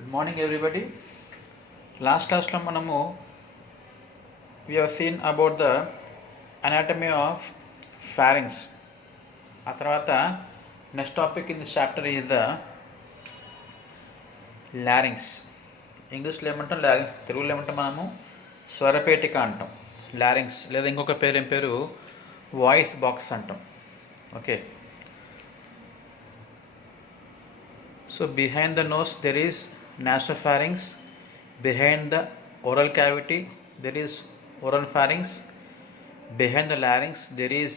Good morning everybody. Last class lo manamu we have seen about the anatomy of pharynx. ఆ తర్వాత next topic in this chapter is the లారింగ్స్. ఇంగ్లీష్లో ఏమంటాం లారింగ్స్, తెలుగులో ఏమంటాం మనము స్వరపేటిక అంటాం. లారింగ్స్ లేదా ఇంకొక పేరు ఏం పేరు వాయిస్ బాక్స్ అంటాం. Okay, so behind the nose there is nasopharynx, behind the oral cavity there is oral pharynx, behind the larynx there is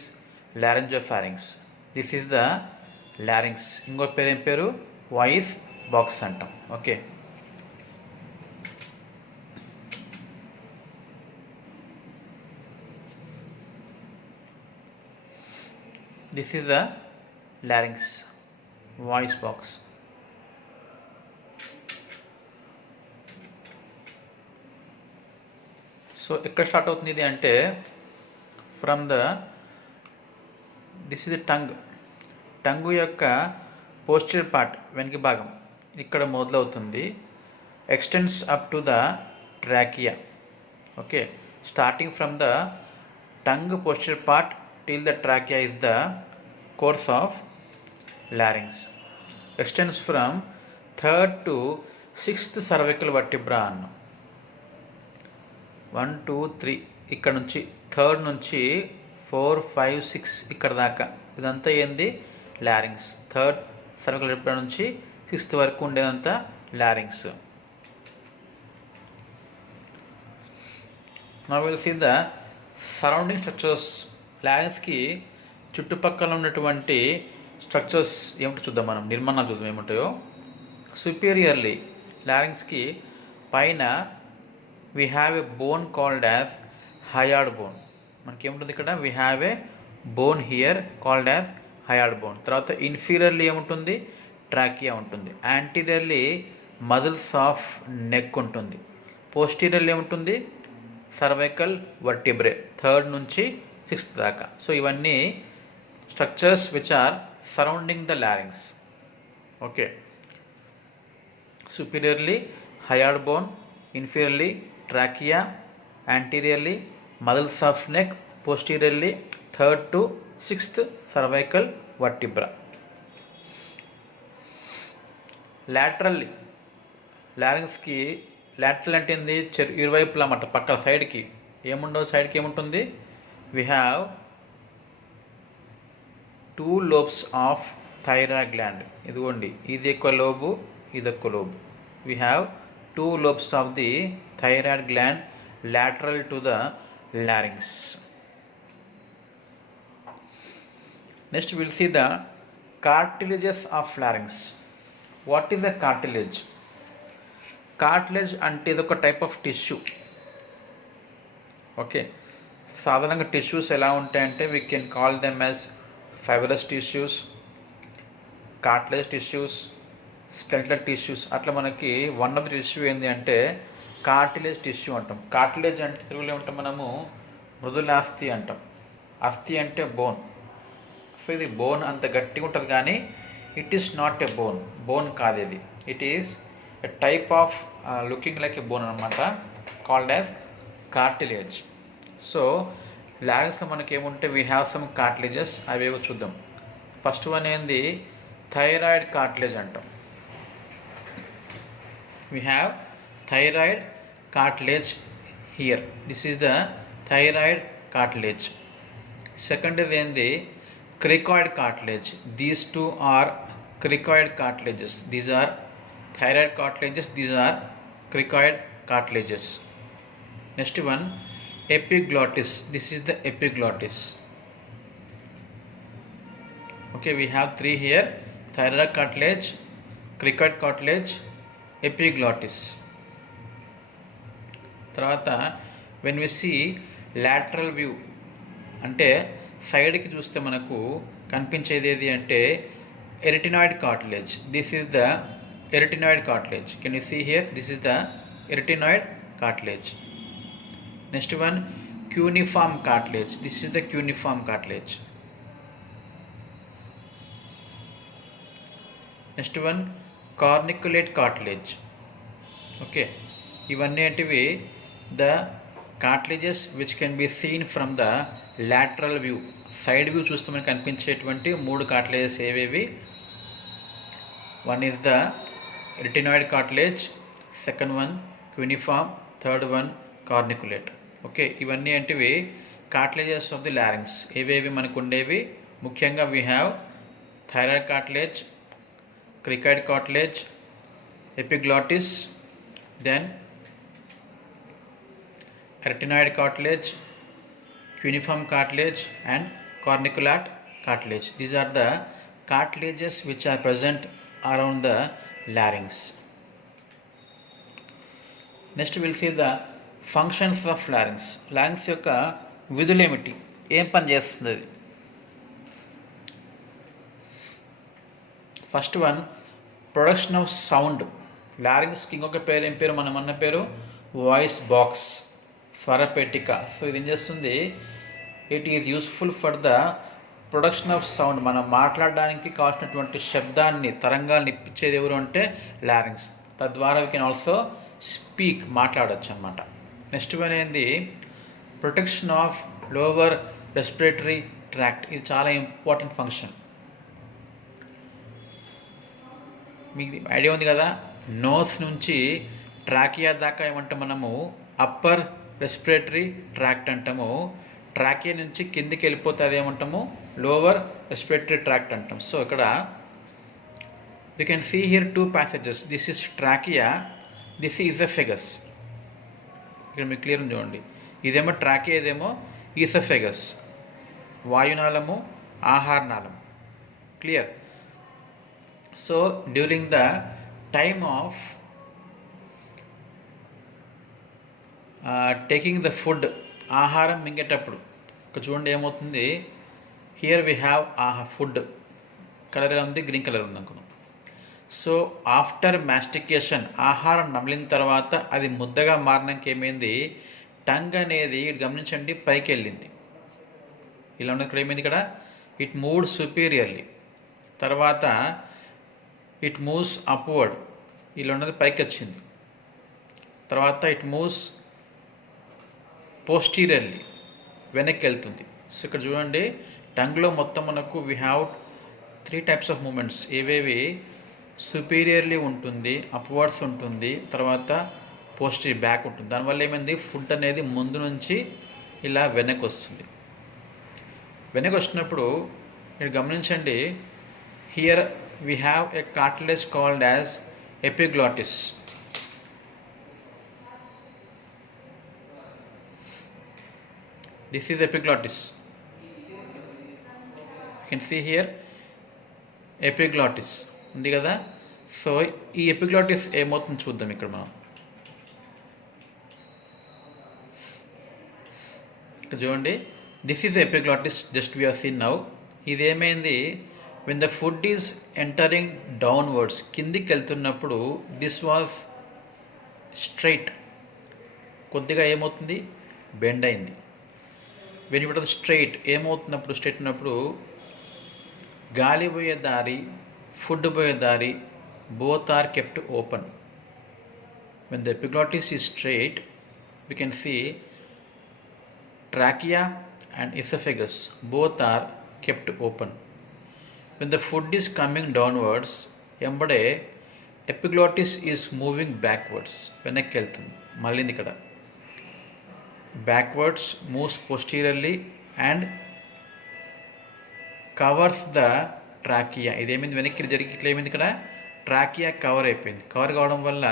laryngopharynx. This is the larynx. ఇంకో పేరు ఏం పేరు వాయిస్ బాక్స్ అంటాం. Okay, this is the larynx, voice box. So ఎక్కడ start అవుతుంది ఇది అంటే from the this is the tongue యొక్క పోస్టీరియర్ పార్ట్, వెనక భాగం ఇక్కడ మొదలవుతుంది. Extends up to the trachea. Okay, starting from the tongue posterior part till the trachea is the course of larynx. Extends from third to sixth cervical vertebra అన్నాం. 1 2 3 ఇక్కడ నుంచి third నుంచి 4 5 6 ఇక్కడ దాకా ఇదంతా ఏంది లారింగ్స్. థర్డ్ సర్వికల్ వర్టిబ్రా నుంచి sixth వరకు ఉండేదంతా larynx. Now will see the surrounding structures. లారింగ్స్కి చుట్టుపక్కల ఉన్నటువంటి స్ట్రక్చర్స్ ఏమిటో చూద్దాం, మనం నిర్మాణాలు చూద్దాం ఏముంటాయో. సుపీరియర్లీ లారింగ్స్కి పైన we have a bone called as hyoid bone. మనకి ఏముంటుంది ఇక్కడ we have a bone here called as hyoid bone. తర్వాత ఇన్ఫీరియర్లీ ఏముంటుంది ట్రాకియా ఉంటుంది. యాంటీరియర్లీ మజిల్స్ ఆఫ్ నెక్ ఉంటుంది. పోస్టీరియర్లీ ఏముంటుంది సర్వైకల్ వర్టిబ్రే థర్డ్ నుంచి సిక్స్త్ దాకా. సో ఇవన్నీ structures which are surrounding the larynx. Okay, superiorly hyoid bone, inferiorly trachea, anteriorly muscles of neck, posteriorly third to sixth cervical vertebra. Laterally లారింగ్స్కి lateral అంటే ఏంది ఇరువైపులా అన్నమాట, పక్కన సైడ్కి ఏముండవు. సైడ్కి ఏముంటుంది we have 2 lobes of thyroid gland. ఇదిగోండి, ఇది ఎక్కువ లోబు, ఇది ఎక్కువ lobe. we have 2 lobes of the thyroid gland lateral to the larynx. Next we will see the cartilages of larynx. What is a cartilage? Cartilage అంటే ఇది ఒక type of tissue. Okay, సాధారణంగా tissues ఎలా ఉంటాయంటే we can call them as fibrous tissues, cartilage tissues, skeletal tissues. అట్లా మనకి one of the tissue ఏంటి అంటే కార్టిలేజ్ టిష్యూ అంటాం. కార్టిలేజ్ అంటే తెలుగులో ఏమంటాం మనము మృదుల అస్థి అంటాం. అస్థి అంటే బోన్. సో ఇది బోన్ అంత గట్టిగా ఉంటుంది కానీ it is not a bone. Bone కాదు ఇది. It is a type of looking like a bone అనమాట, కాల్డ్ యాజ్ కార్టిలేజ్. సో లారింగ్స్లో మనకి ఏముంటే వీ హ్యావ్ సమ్ కార్టిలేజెస్. అవేవో చూద్దాం. ఫస్ట్ వన్ ఏంది థైరాయిడ్ కార్టిలేజ్ అంటాం. We have thyroid cartilage here. This is the thyroid cartilage. Second is in the cricoid cartilage. These two are cricoid cartilages. These are thyroid cartilages. These are cricoid cartilages. Next one, epiglottis. This is the epiglottis. Okay, we have 3 here: thyroid cartilage, cricoid cartilage, epiglottis. తర్వాత when we see lateral view అంటే సైడ్కి చూస్తే మనకు కనిపించేది ఏది అంటే arytenoid cartilage. This is the arytenoid cartilage. Can you see here? This is the arytenoid cartilage. Next one cuneiform cartilage. This is the cuneiform cartilage. Next one corniculate cartilage. Okay, ఇవన్నీ ఏంటివి the cartilages which can be seen from the lateral view. Side view చూస్తే మనకు కనిపించేటువంటి 3 cartilages ఏవేవి? One is the arytenoid cartilage, second one cuneiform, third one corniculate. Okay, ఇవన్నీ ఏంటివి cartilages of the లారింగ్స్. ఏవేవి మనకు ఉండేవి? ముఖ్యంగా we have thyroid cartilage, cricoid cartilage, epiglottis, then retinoid cartilage, cuneiform cartilage and corniculate cartilage. These are the cartilages which are present around the larynx. Next we will see the functions of larynx. Larynx యొక్క విధులు ఏమిటి, ఏం పని చేస్తుంది? First one, production of sound. లారింగ్స్కి ఇంకొక పేరు ఏం పేరు? మనం అన్న పేరు వాయిస్ బాక్స్, స్వరపేటిక. సో ఇది ఏం చేస్తుంది? It is useful for the production of sound. మనం మాట్లాడడానికి కావాల్సినటువంటి శబ్దాన్ని, తరంగాల్ని ఇప్పించేది ఎవరు అంటే లారింగ్స్. తద్వారా వీ కెన్ ఆల్సో స్పీక్, మాట్లాడవచ్చు అనమాట. నెక్స్ట్ వన్ ఏంది? Protection of lower respiratory tract. ఇది చాలా ఇంపార్టెంట్ ఫంక్షన్. మీకు ఐడియా ఉంది కదా, నోస్ నుంచి ట్రాకియా దాకా ఏమంటాం మనము? అప్పర్ రెస్పిరేటరీ ట్రాక్ట్ అంటాము. ట్రాకియా నుంచి కిందికి వెళ్ళిపోతే అదేమంటాము? లోవర్ రెస్పిరేటరీ ట్రాక్ట్ అంటాం. సో ఇక్కడ you can see here 2 passages. This is trachea, this is oesophagus. ఇక్కడ మీకు క్లియర్ ఉంది చూడండి. ఇదేమో ట్రాకియా, ఇదేమో ఈసెఫెగస్. వాయునాళము, ఆహారనాళం. Clear? So during the time of taking the food, ఆహారం మింగేటప్పుడు ఇక్కడ చూడండి ఏమవుతుంది? Here we have food. Colour ఉంది, గ్రీన్ కలర్ ఉంది అనుకున్నాం. సో ఆఫ్టర్ మాస్టికేషన్, ఆహారం నమిలిన తర్వాత అది ముద్దగా మారినాక ఏమైంది? టంగ్ అనేది గమనించండి పైకి వెళ్ళింది. ఇలా ఉన్నది. ఇక్కడ ఏమైంది? ఇక్కడ ఇట్ మూవ్డ్ సుపీరియర్లీ. తర్వాత ఇట్ మూవ్స్ అప్వర్డ్. ఇలా ఉన్నది పైకి వచ్చింది. తర్వాత ఇట్ మూవ్స్ పోస్టీరియర్లీ, వెనక్కి వెళ్తుంది. సో ఇక్కడ చూడండి టంగ్లో మొత్తం మనకు we have 3 types of movements. ఏవేవి? సుపీరియర్లీ ఉంటుంది, అప్వర్డ్స్ ఉంటుంది, తర్వాత పోస్టీరియర్ బ్యాక్ ఉంటుంది. దానివల్ల ఏమైంది? ఫుడ్ అనేది ముందు నుంచి ఇలా వెనక్కి వస్తుంది. వెనక్కి వచ్చినప్పుడు మీరు గమనించండి, here we have a cartilage called as epiglottis. This is epiglottis. You can see here epiglottis ఉంది కదా. సో ఈ ఎపిగ్లాటిస్ ఏమవుతుందో చూద్దాం ఇక్కడ మనం. ఇక్కడ చూడండి, this is epiglottis, just we are seen now. ఇది ఏమైంది? when the food is entering downwards, కిందికి వెళ్తున్నప్పుడు దిస్ వాజ్ స్ట్రైట్, కొద్దిగా ఏమవుతుంది? బెండ్ అయింది. వెన్ ఇట్ వాజ్ స్ట్రైట్ ఏమవుతున్నప్పుడు? స్ట్రైట్ ఉన్నప్పుడు గాలి పోయే దారి, ఫుడ్ పోయే దారి, both are kept open. When the epiglottis is straight, we can see trachea and esophagus both are kept open. When the food is coming downwards, ఎంబడే epiglottis is moving backwards, వెనక్కి వెళ్తుంది. మళ్ళీ ఇక్కడ backwards moves posteriorly and covers the trachea. ఇదేమైంది? వెనక్కి జరిగి ఇట్లా ఏమైంది? ఇక్కడ ట్రాకియా కవర్ అయిపోయింది. కవర్ కావడం వల్ల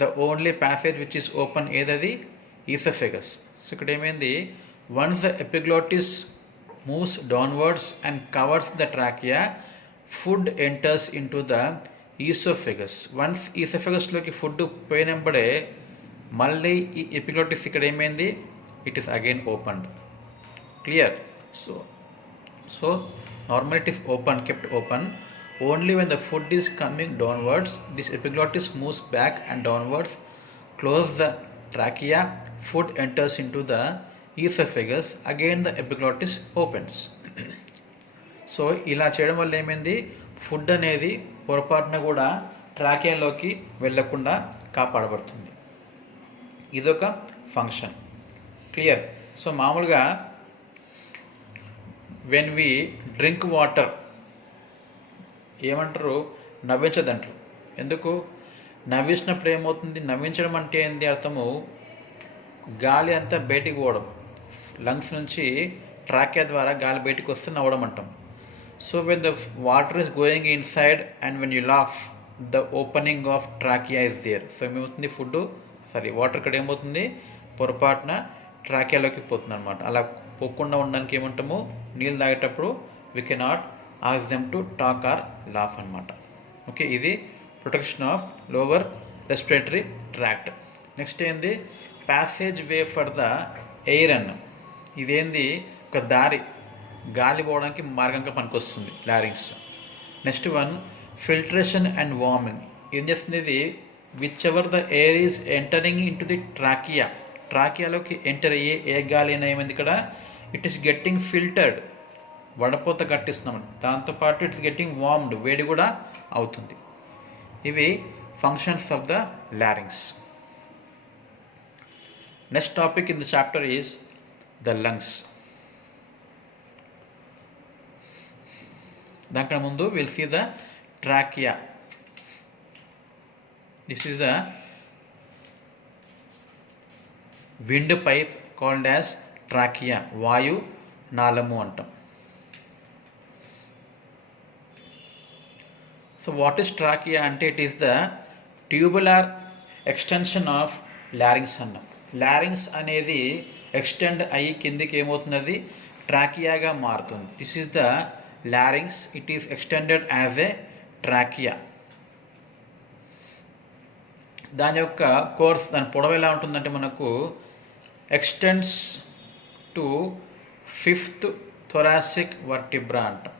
the only passage which is open ఏదది? ఈసోఫేగస్. సో ఇక్కడ ఏమైంది? Once the epiglottis moves downwards and covers the trachea, food enters into the esophagus. Once esophagus లోకి ఫుడ్ పోయినప్పుడే మళ్ళీ ఈ ఎపిగ్లాటిస్ ఇక్కడ ఏమైంది? It is again opened. Clear? So normal it is open, kept open. Only when the food is coming downwards, this epiglottis moves back and downwards, close the trachea, food enters into the esophagus, again the epiglottis opens. So ఇలా చేయడం వల్ల ఏమైంది? Food అనేది పొరపాటున కూడా ట్రాకియాలోకి వెళ్ళకుండా కాపాడబడుతుంది. ఇదొక function. Clear. So మామూలుగా వెన్ వి డ్రింక్ వాటర్ ఏమంటారు, నవ్వించదంటారు. ఎందుకు? నవ్వించినప్పుడు ఏమవుతుంది? నవ్వించడం అంటే ఏంటి అర్థము? గాలి అంతా బయటికి పోవడం, లంగ్స్ నుంచి ట్రాకియా ద్వారా గాలి బయటికి వస్తే నవ్వడం అంటాం. So when the water is going inside and when you laugh the opening of trachea is there. So ఏమవుతుంది? వాటర్ ఇక్కడ ఏమవుతుంది? పొరపాటున ట్రాకియాలోకి పోతుంది అనమాట. అలా పోకుండా ఉండడానికి ఏమంటాము? నీళ్ళు తాగేటప్పుడు we cannot ask them to talk or laugh అనమాట. ఓకే, ఇది protection of lower respiratory tract. Next ఏంది? Passage way for the air అన్న. ఇదేంది? ఒక దారి, గాలి పోవడానికి మార్గంగా పనికొస్తుంది larynx. Next one, filtration and warming. ఏం చేస్తుంది ఇది? Whichever the air is entering into the trachea, ట్రాకియాలోకి ఎంటర్ అయ్యే ఏ గాలి అయినా ఏమైంది ఇక్కడ? ఇట్ ఈస్ గెట్టింగ్ ఫిల్టర్డ్, వడపోత కట్టిస్తున్నాం. దాంతోపాటు ఇట్స్ గెట్టింగ్ వార్మ్డ్, వేడి కూడా అవుతుంది. ఇవి functions of the larynx. Next topic in the chapter is the lungs. దానికన్నా ముందు will see the trachea. This is the windpipe called as trachea, వాయు నాళము అంటాం. సో వాట్ ఈస్ ట్రాకియా అంటే it is the tubular extension of larynx అన్నాం. Larynx అనేది extend అయ్యి కిందికి ఏమవుతున్నది? ట్రాకియాగా మారుతుంది. This is the larynx, it is extended as a trachea. దాని యొక్క కోర్స్, దాని పొడవు ఎలా ఉంటుందంటే మనకు x tends to 5th thoracic vertebra అంటాం.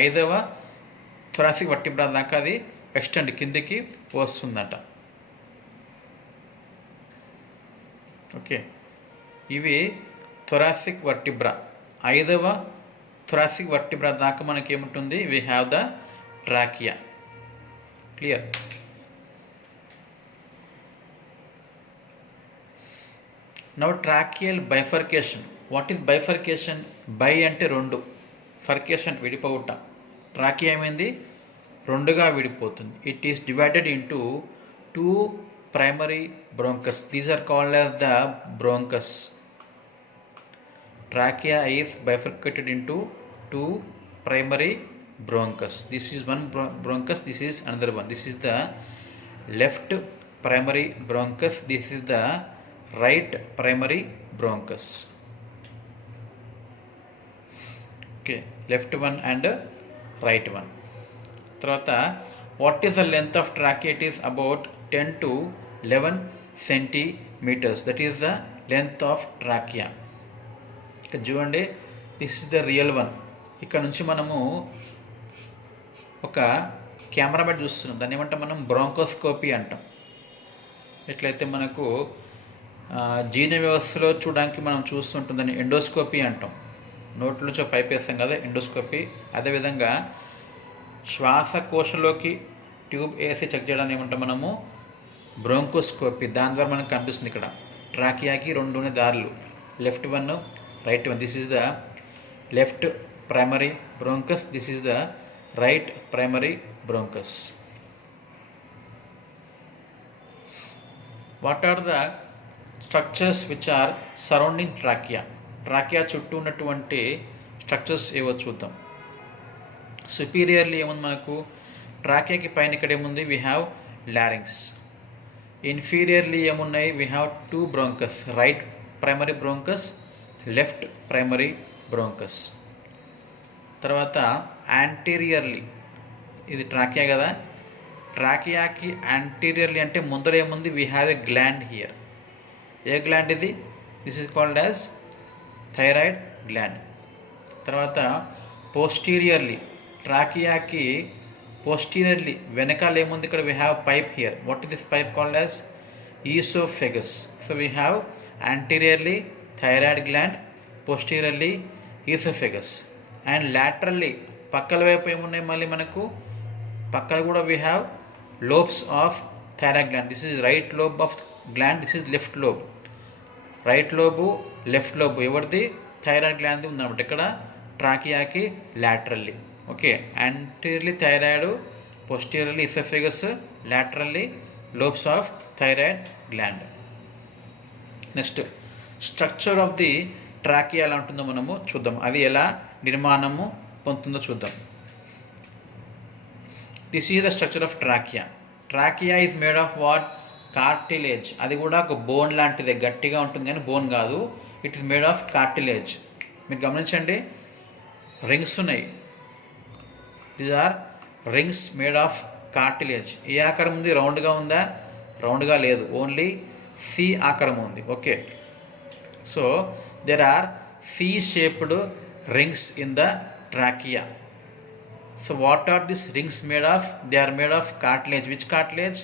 5వ థొరాసిక్ వర్టిబ్రా దాకా అది ఎక్స్టెండ్ కిందికి వస్తుందట. ఓకే, ఇవి థొరాసిక్ వర్టిబ్రా. 5వ థొరాసిక్ వర్టిబ్రా దాకా మనకి ఏముంటుంది? We have the trachea. Clear. Now tracheal bifurcation. What is bifurcation? Bi అంటే రెండు, ఫర్కేషన్ విడిపోవుట. ట్రాకియా ఏమైంది? రెండుగా విడిపోతుంది. It is divided into 2 primary bronchus. These are called as the bronchus. Trachea is bifurcated into 2 primary bronchus. This is one bronchus, this is another one. This is the left primary bronchus, this is the right primary bronchus. Okay, left one and right one. Tarvata, what is the length of trachea? It is about 10 to 11 centimeters. That is the length of trachea. ఇక్కడ చూడండి, this is the real one. ఇక్కడ నుంచి మనము ఒక camera పెట్టి చూస్తున్నాం. దాన్ని ఏమంటాం మనం? బ్రాంకోస్కోపీ అంటాం. ఎట్లయితే మనకు జీర్ణ వ్యవస్థలో చూడడానికి మనం చూస్తుంటాం, దాన్ని ఎండోస్కోపీ అంటాం. నోట్లో నుంచి పైప్ వేస్తాం కదా, ఎండోస్కోపీ. అదేవిధంగా శ్వాసకోశలోకి ట్యూబ్ వేసి చెక్ చేయడానికి ఏమంటాం మనము? బ్రోంకోస్కోపీ. దాని ద్వారా మనకు కనిపిస్తుంది ఇక్కడ ట్రాకియాకి 2 దారులు, left one, right one. This is the left primary bronchus, this is the right primary bronchus. What are the structures which are surrounding trachea? Trachea చుట్టూ ఉన్నటువంటి స్ట్రక్చర్స్ ఏవో చూద్దాం. సుపీరియర్లీ ఏముంది మనకు? ట్రాకియాకి పైన ఇక్కడ ఏముంది? We have larynx. ఇన్ఫీరియర్లీ ఏమున్నాయి? We have 2 bronchus, right primary bronchus, left primary bronchus. తర్వాత యాంటీరియర్లీ, ఇది ట్రాకియా కదా, ట్రాకియాకి యాంటీరియర్లీ అంటే ముందర ఏముంది? We have a gland here. ఏ గ్లాండ్ ఇది? This is called as thyroid gland. తర్వాత పోస్టీరియర్లీ, ట్రాకియాకి పోస్టీరియర్లీ వెనకాల ఏముంది? ఇక్కడ we have pipe here. What is this pipe called as? Oesophagus. So we have anteriorly thyroid gland, posteriorly oesophagus. And laterally పక్కల వైపు ఏమున్నాయి? మళ్ళీ మనకు పక్కన కూడా we have lobes of thyroid gland. This is right lobe of gland, this is left lobe. Right lobe left lobe ఎవరిది? Thyroid gland ఉందన్నమాట ఇక్కడ ట్రాకియాకి laterally. Okay, anteriorly thyroid, posteriorly oesophagus, laterally lobes of thyroid gland. Next structure of the trachea ఎలా ఉంటుందో మనము చూద్దాం, అది ఎలా నిర్మాణము పొందుతుందో చూద్దాం. This is the structure of trachea. Trachea is made of what? Cartilage. అది కూడా ఒక బోన్ లాంటిదే, గట్టిగా ఉంటుంది కానీ బోన్ కాదు. It is made of cartilage. మీరు గమనించండి, రింగ్స్ ఉన్నాయి. These are rings made of cartilage. ఏ ఆకారం ఉంది? రౌండ్గా ఉందా? రౌండ్గా లేదు, ఓన్లీ సి ఆకారం ఉంది. Okay, so there are C shaped rings in the trachea. So what are this rings made of? They are made of cartilage. Which cartilage?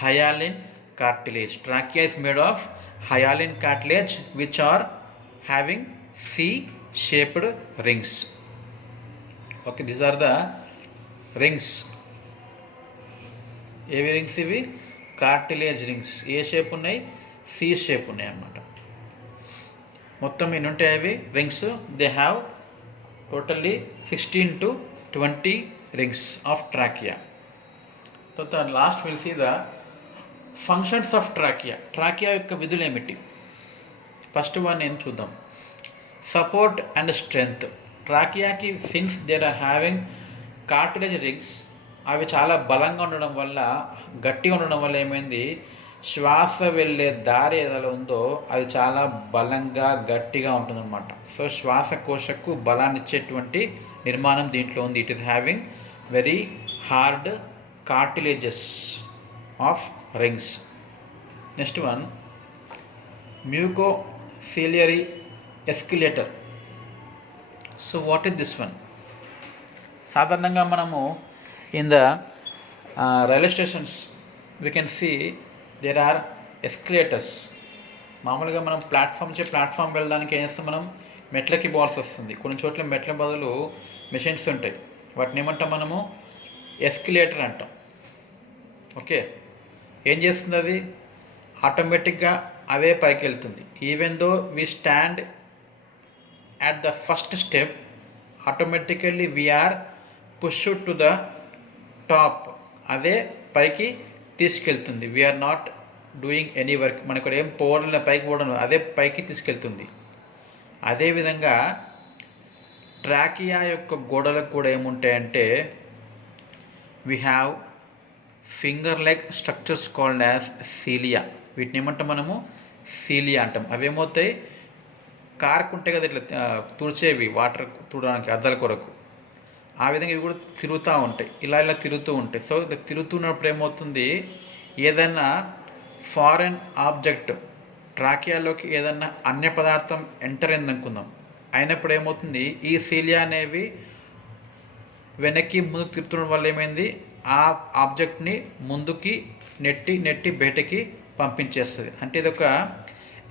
hyaline cartilage. Trachea is made of hyaline cartilage which are having C-shaped rings. Okay, these are the rings. ఏవి rings ఇవి? Cartilage rings. ఏ shape ఉన్నాయి? C shape ఉన్నాయి అన్నమాట. మొత్తం ఎన్ని ఉంటాయి అవి rings? They have totally 16 to 20 rings of trachea. So the last we'll see the functions of trachea. Trachea యొక్క విధులు ఏమిటి? ఫస్ట్ వన్ ఏం చూద్దాం, సపోర్ట్ అండ్ స్ట్రెంగ్త్. ట్రాకియాకి since there are having cartilage rings, అవి చాలా బలంగా ఉండడం వల్ల, గట్టిగా ఉండడం వల్ల ఏమైంది, శ్వాస వెళ్ళే దారి ఏదైనా ఉందో అది చాలా బలంగా గట్టిగా ఉంటుందన్నమాట. సో శ్వాసకోశకు బలాన్ని ఇచ్చేటువంటి నిర్మాణం దీంట్లో ఉంది. It is having very hard cartilages of rings. Next one, mucociliary escalator. So what is this one? సాధారణంగా మనము in the railway stations we can see there are escalators. మామూలుగా మనం ప్లాట్ఫామ్ వెళ్ళడానికి ఏం చేస్తాం, మనం మెట్లకి పోవాల్సి వస్తుంది. కొన్ని చోట్ల మెట్ల బదులు మెషిన్స్ ఉంటాయి, వాటిని ఏమంటాం మనము? ఎస్కలేటర్ అంటాం. ఓకే, ఏం చేస్తుంది అది? ఆటోమేటిక్గా అదే పైకి వెళ్తుంది. Even though we stand at the first step, automatically we are push to the top. అదే పైకి తీసుకెళ్తుంది. We are not doing any work. మనకు ఏం పోవడం, పైకి పోవడం, అదే పైకి తీసుకెళ్తుంది. అదేవిధంగా ట్రాకియా యొక్క గోడలకు కూడా ఏముంటాయంటే, we have finger like structures called as cilia. వీటిని ఏమంటాం మనము? సీలియా అంటాం. అవి ఏమవుతాయి, కార్కు ఉంటాయి కదా ఇట్లా తుడిచేవి, వాటర్ తుడడానికి అద్దాల కొరకు. ఆ విధంగా ఇవి కూడా తిరుగుతూ ఉంటాయి, ఇలా తిరుగుతూ ఉంటాయి. సో ఇలా తిరుగుతున్నప్పుడు ఏమవుతుంది, ఏదైనా ఫారెన్ ఆబ్జెక్ట్ ట్రాకియాలోకి ఏదన్నా అన్య పదార్థం ఎంటర్ అయింది అనుకుందాం, అయినప్పుడు ఏమవుతుంది, ఈ సీలియా అనేవి వెనక్కి ముందుకు తిరుగుతుండడం వల్ల ఏమైంది, ఆ ఆబ్జెక్ట్ని ముందుకి నెట్టి బయటకి పంపించేస్తుంది. అంటే ఇది ఒక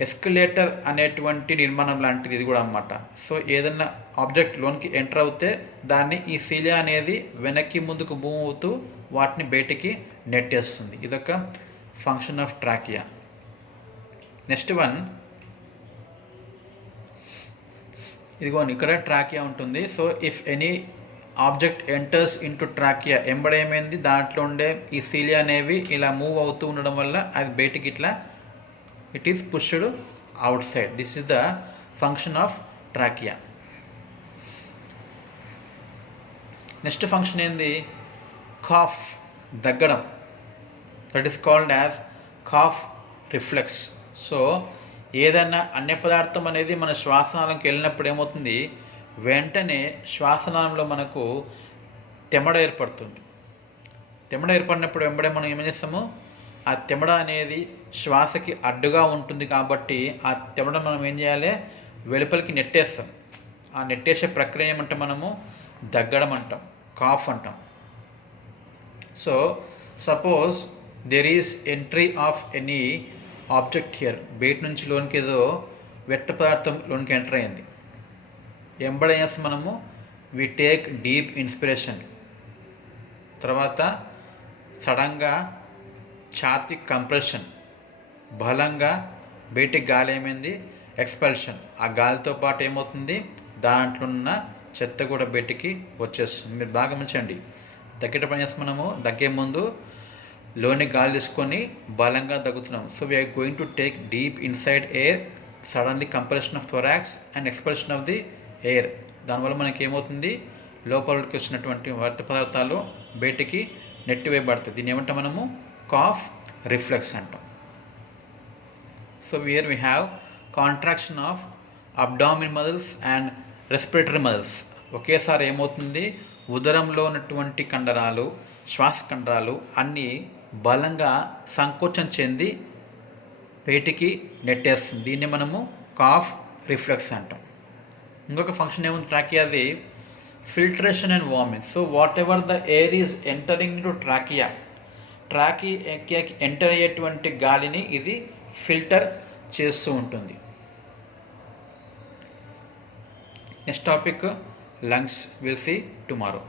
ఎస్కలేటర్ అనేటువంటి నిర్మాణం లాంటిది ఇది కూడా అన్నమాట. సో ఏదన్నా ఆబ్జెక్ట్ లోనికి ఎంటర్ అవుతే దాన్ని ఈ సీలియా అనేది వెనక్కి ముందుకు మూవ్ అవుతూ వాటిని బయటికి నెట్టేస్తుంది. ఇదొక function of trachea. Next one, ఇదిగోండి ఇక్కడ ట్రాకియా ఉంటుంది. So if any object enters into trachea, ఎంబడేమైంది, దాంట్లో ఉండే ఈ సీలియా అనేవి ఇలా మూవ్ అవుతూ ఉండడం వల్ల అది బయటికి ఇట్లా it is pushed outside. This is the function of trachea. Next function ఏంది? కాఫ్, దగ్గడం. That is called as cough reflex. So ఏదైనా అన్య పదార్థం అనేది మన శ్వాసనాళంకి వెళ్ళినప్పుడు ఏమవుతుంది, వెంటనే శ్వాసనాళంలో మనకు తెమడ ఏర్పడుతుంది. తెమడ ఏర్పడినప్పుడు వెంబడే మనం ఏం చేస్తాము, ఆ తెమడ అనేది శ్వాసకి అడ్డుగా ఉంటుంది కాబట్టి ఆ తెమడ మనం ఏం చేయాలి, వెలుపలికి నెట్టేస్తాం. ఆ నెట్టేసే ప్రక్రియ ఏమంటాం మనము? దగ్గడం అంటాం, కాఫ్ అంటాం. So suppose there is entry of any object here, బయట నుంచి లోనికి ఏదో వ్యర్థ పదార్థం లోనికి ఎంటర్ అయింది, ఎంబడి ఏం చేస్తాం మనము, వి టేక్ డీప్ ఇన్స్పిరేషన్, తర్వాత సడన్గా ఛాతీ కంప్రెషన్, బలంగా బయటికి గాలి ఏమైంది ఎక్స్పల్షన్, ఆ గాలితో పాటు ఏమవుతుంది దాంట్లో ఉన్న చెత్త కూడా బయటికి వచ్చేస్తుంది. మీరు బాగా గమనించండి, దగ్గర పని చేస్తే మనము దగ్గే ముందు లోని గాలి తీసుకొని బలంగా దగ్గుతున్నాం. So we are going to take deep inside air, suddenly compression of thorax and expulsion of the air. దానివల్ల మనకి ఏమవుతుంది లోపలికి వచ్చినటువంటి వ్యర్థ పదార్థాలు బయటికి నెట్టివేయబడతాయి. దీన్ని ఏమంటాం మనము కాఫ్ రిఫ్లెక్స్ అంటాం. So where we have contraction of abdomen muscles and respiratory muscles. ఒకేసారి ఏమవుతుంది ఉదరంలో ఉన్నటువంటి కండరాలు, శ్వాస కండరాలు అన్నీ బలంగా సంకోచం చెంది బయటికి నెట్టేస్తుంది. దీన్ని మనము కాఫ్ రిఫ్లెక్స్ అంటాం. ఇంకొక ఫంక్షన్ ఏముంది ట్రాకియాది filtration and warming. So whatever the air is entering to ట్రాకియాకి ఎంటర్ అయ్యేటువంటి గాలిని ఇది ఫిల్టర్ చేస్తూ ఉంటుంది. Next topic lungs, will see tomorrow.